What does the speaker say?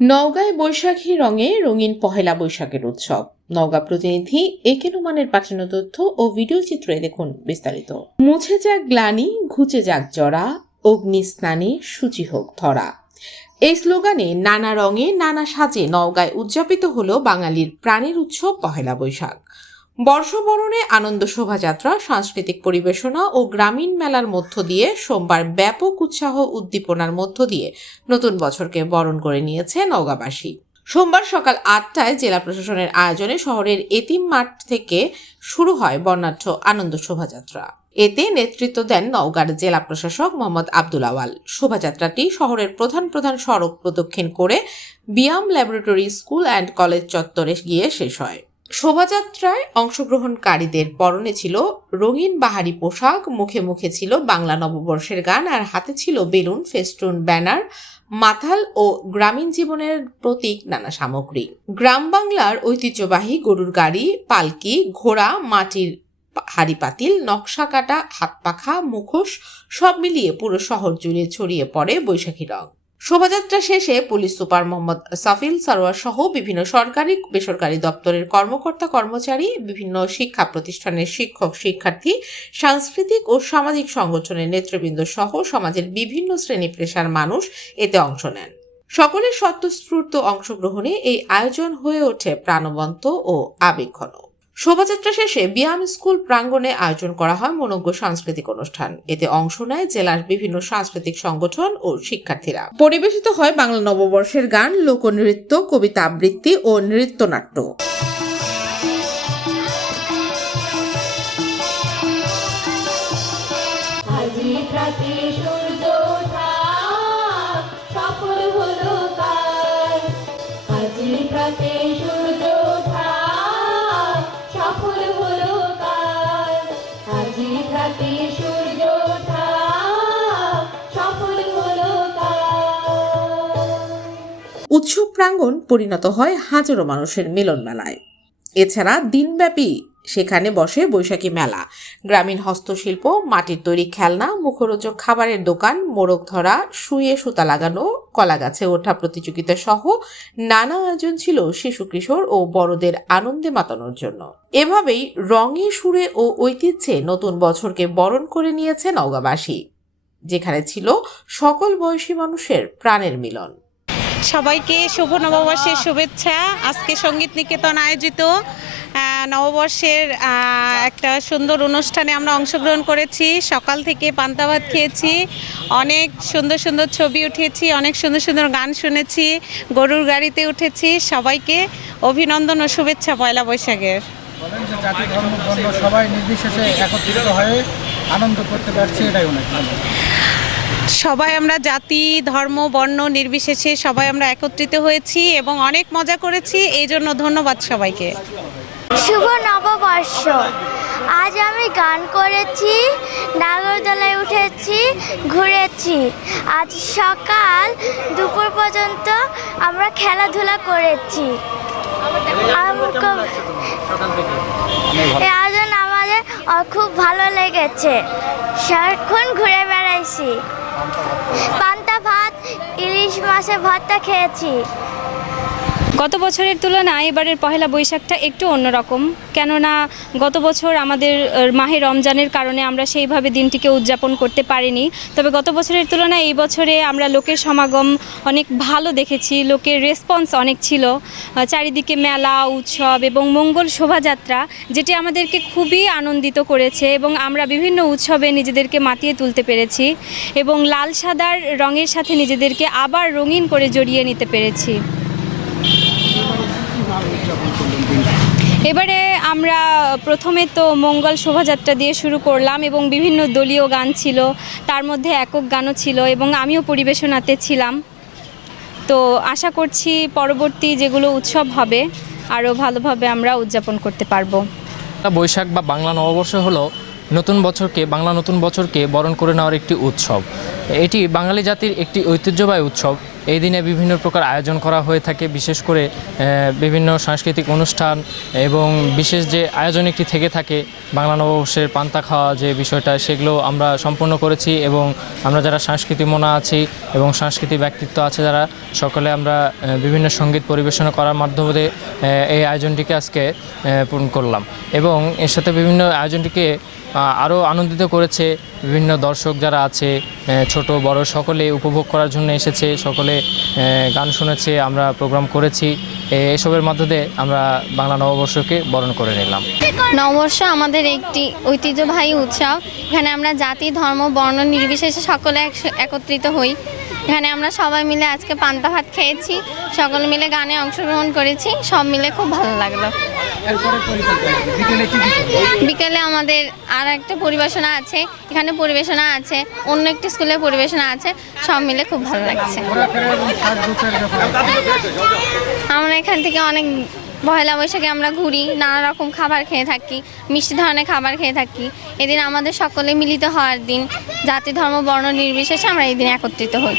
নওগাঁয় বৈশাখী রঙে রঙিন পহেলা বৈশাখের উৎসব। নওগাঁ প্রতিনিধি একে নোমানের পাঠানো তথ্য ও ভিডিও চিত্রে দেখুন বিস্তারিত। মুছে যাক গ্লানি, ঘুচে যাক জরা, অগ্নি স্নানে সূচি হোক ধরা। এই স্লোগানে নানা রঙে নানা সাজে নওগাঁয় উদযাপিত হল বাঙালির প্রাণের উৎসব পহেলা বৈশাখ। বর্ষবরণে আনন্দ শোভাযাত্রা, সাংস্কৃতিক পরিবেশনা ও গ্রামীণ মেলার মধ্য দিয়ে সোমবার ব্যাপক উৎসাহ উদ্দীপনার মধ্য দিয়ে নতুন বছরকে বরণ করে নিয়েছে নওগাঁবাসী। সোমবার সকাল আটটায় জেলা প্রশাসনের আয়োজনে শহরের এতিম মাঠ থেকে শুরু হয় বর্ণাঢ্য আনন্দ শোভাযাত্রা। এতে নেতৃত্ব দেন নওগাঁর জেলা প্রশাসক মোহাম্মদ আব্দুল আওয়াল। শোভাযাত্রাটি শহরের প্রধান প্রধান সড়ক প্রদক্ষিণ করে BIAM laboratory school and college চত্বরে গিয়ে শেষ হয়। শোভাযাত্রায় অংশগ্রহণকারীদের পরনে ছিল রঙিন বাহারি পোশাক, মুখে মুখে ছিল বাংলা নববর্ষের গান, আর হাতে ছিল বেলুন, ফেস্টুন, ব্যানার, মাথাল ও গ্রামীণ জীবনের প্রতীক নানা সামগ্রী। গ্রাম বাংলার ঐতিহ্যবাহী গরুর গাড়ি, পালকি, ঘোড়া, মাটির হাড়ি পাতিল, নকশা কাটা, হাত পাখা, মুখোশ সব মিলিয়ে পুরো শহর জুড়ে ছড়িয়ে পড়ে বৈশাখী রং। শোভাযাত্রা শেষে পুলিশ সুপার মোহাম্মদ সাফিল সারোয়ার সহ বিভিন্ন সরকারি, বেসরকারি দপ্তরের কর্মকর্তা, কর্মচারী, বিভিন্ন শিক্ষা প্রতিষ্ঠানের শিক্ষক, শিক্ষার্থী, সাংস্কৃতিক ও সামাজিক সংগঠনের নেতৃবৃন্দ সহ সমাজের বিভিন্ন শ্রেণি পেশার মানুষ এতে অংশ নেন। সকলের স্বতঃস্ফূর্ত অংশগ্রহণে এই আয়োজন হয়ে ওঠে প্রাণবন্ত ও আবেগঘন। শোভাযাত্রা শেষে বিয়াম স্কুল প্রাঙ্গণে আয়োজন করা হয় মনজ্ঞ সাংস্কৃতিক অনুষ্ঠান। এতে অংশ নেয় জেলার বিভিন্ন সাংস্কৃতিক সংগঠন ও শিক্ষার্থীরা। পরিবেশিত হয় বাংলা নববর্ষের গান, লোকনৃত্য, কবিতা আবৃত্তি ও নৃত্যনাট্য। প্রাতে উৎসব প্রাঙ্গণ পরিণত হয় হাজারো মানুষের মিলন মেলায় এছাড়া দিনব্যাপী সেখানে বসে বৈশাখী মেলা, গ্রামীণ হস্তশিল্প, মাটির তৈরি খেলনা, মুখরোচক খাবারের দোকান, মোরগ ধরা, শুয়ে সুতা লাগানো, কলা গাছে ওঠা প্রতিযোগিতা সহ নানা আয়োজন ছিল শিশু কিশোর ও বড়দের আনন্দে মাতানোর জন্য। এভাবেই রঙে, সুরে ও ঐতিহ্যে নতুন বছরকে বরণ করে নিয়েছে নওগাঁবাসী, যেখানে ছিল সকল বয়সী মানুষের প্রাণের মিলন। সবাইকে শুভ নববর্ষের শুভেচ্ছা। আজকে সংগীত নিকেতন আয়োজিত নববর্ষের একটা সুন্দর অনুষ্ঠানে আমরা অংশগ্রহণ করেছি। সকাল থেকে পান্তা ভাত খেয়েছি, অনেক সুন্দর সুন্দর ছবি উঠিয়েছি, অনেক সুন্দর সুন্দর গান শুনেছি, গরুর গাড়িতে উঠেছি। সবাইকে অভিনন্দন ও শুভেচ্ছা পয়লা বৈশাখের। সবাই নির্বিশেষে আনন্দ করতে পারছে, এটাই অনেক সবাই আমরা জাতি, ধর্ম, বর্ণ নির্বিশেষে সবাই আমরা একত্রিত হয়েছি এবং অনেক মজা করেছি এই জন্য ধন্যবাদ সবাইকে। শুভ নববর্ষ। আজ আমি গান করেছি, নাগরদোলায় উঠেছি, ঘুরেছি। আজ সকাল দুপুর পর্যন্ত আমরা খেলাধুলা করেছি। আয়োজন আমাদের খুব ভালো লেগেছে। সারাক্ষণ ঘুরে বেড়াইছি। পান্তা ভাত ইলিশ মাছের ভর্তা খেয়েছি। গত বছরের তুলনায় এবারের পহেলা বৈশাখটা একটু অন্যরকম। কেননা গত বছর আমাদের মাহে রমজানের কারণে আমরা সেইভাবে দিনটিকে উদযাপন করতে পারিনি। তবে গত বছরের তুলনায় এই বছরে আমরা লোকের সমাগম অনেক ভালো দেখেছি, লোকের রেসপন্স অনেক ছিল। চারিদিকে মেলা, উৎসব এবং মঙ্গল শোভাযাত্রা, যেটি আমাদেরকে খুবই আনন্দিত করেছে এবং আমরা বিভিন্ন উৎসবে নিজেদেরকে মাতিয়ে তুলতে পেরেছি এবং লাল সাদার রঙের সাথে নিজেদেরকে আবার রঙিন করে জড়িয়ে নিতে পেরেছি। এবারে আমরা প্রথমে তো মঙ্গল শোভাযাত্রা দিয়ে শুরু করলাম এবং বিভিন্ন দলীয় গান ছিল, তার মধ্যে একক গানও ছিল এবং আমিও পরিবেশনাতে ছিলাম। তো আশা করছি পরবর্তী যেগুলো উৎসব হবে, আরও ভালোভাবে আমরা উদযাপন করতে পারব। বৈশাখ বা বাংলা নববর্ষ হলো নতুন বছরকে, বাংলা নতুন বছরকে বরণ করে নেওয়ার একটি উৎসব। এটি বাঙালি জাতির একটি ঐতিহ্যবাহী উৎসব। এই দিনে বিভিন্ন প্রকার আয়োজন করা হয়ে থাকে, বিশেষ করে বিভিন্ন সাংস্কৃতিক অনুষ্ঠান এবং বিশেষ যে আয়োজন একটি থেকে থাকে, বাংলা নববর্ষের পান্তা খাওয়া যে বিষয়টা, সেগুলো আমরা সম্পূর্ণ করেছি এবং আমরা যারা সাংস্কৃতিক মনা আছি এবং সাংস্কৃতিক ব্যক্তিত্ব আছে যারা, সকলে আমরা বিভিন্ন সংগীত পরিবেশনা করার মাধ্যমে এই আয়োজনটিকে আজকে পূরণ করলাম। এবং এর সাথে বিভিন্ন আয়োজনটিকে আরও আনন্দিত করেছে বিভিন্ন দর্শক যারা আছে ছোট, বড়, সকলে উপভোগ করার জন্য এসেছে, সকলে গান শুনেছি, আমরা প্রোগ্রাম করেছি এসবের মাধ্যমে আমরা বাংলা নববর্ষকে বরণ করে নিলাম। নববর্ষ আমাদের একটি ঐতিহ্যবাহী উৎসব। এখানে আমরা জাতি, ধর্ম, বর্ণ নির্বিশেষে সকলে একত্রিত হই। এখানে আমরা সবাই মিলে আজকে পান্তা ভাত খেয়েছি। সকলে মিলে গানে অংশগ্রহণ করেছি। সব মিলে খুব ভালো লাগল? বিকেলে আমাদের আর একটা পরিবেশনা আছে এখানে পরিবেশনা আছে অন্য একটি স্কুলে পরিবেশনা আছে সব মিলে খুব ভালো লাগছে। আমরা এখান থেকে অনেক পয়লা বৈশাখে আমরা ঘুরি নানা রকম খাবার খেয়ে থাকি মিষ্টি ধরনের খাবার খেয়ে থাকি। এদিন আমাদের সকলে মিলিত হওয়ার দিন জাতি ধর্ম বর্ণ নির্বিশেষে আমরা এই দিন একত্রিত হই।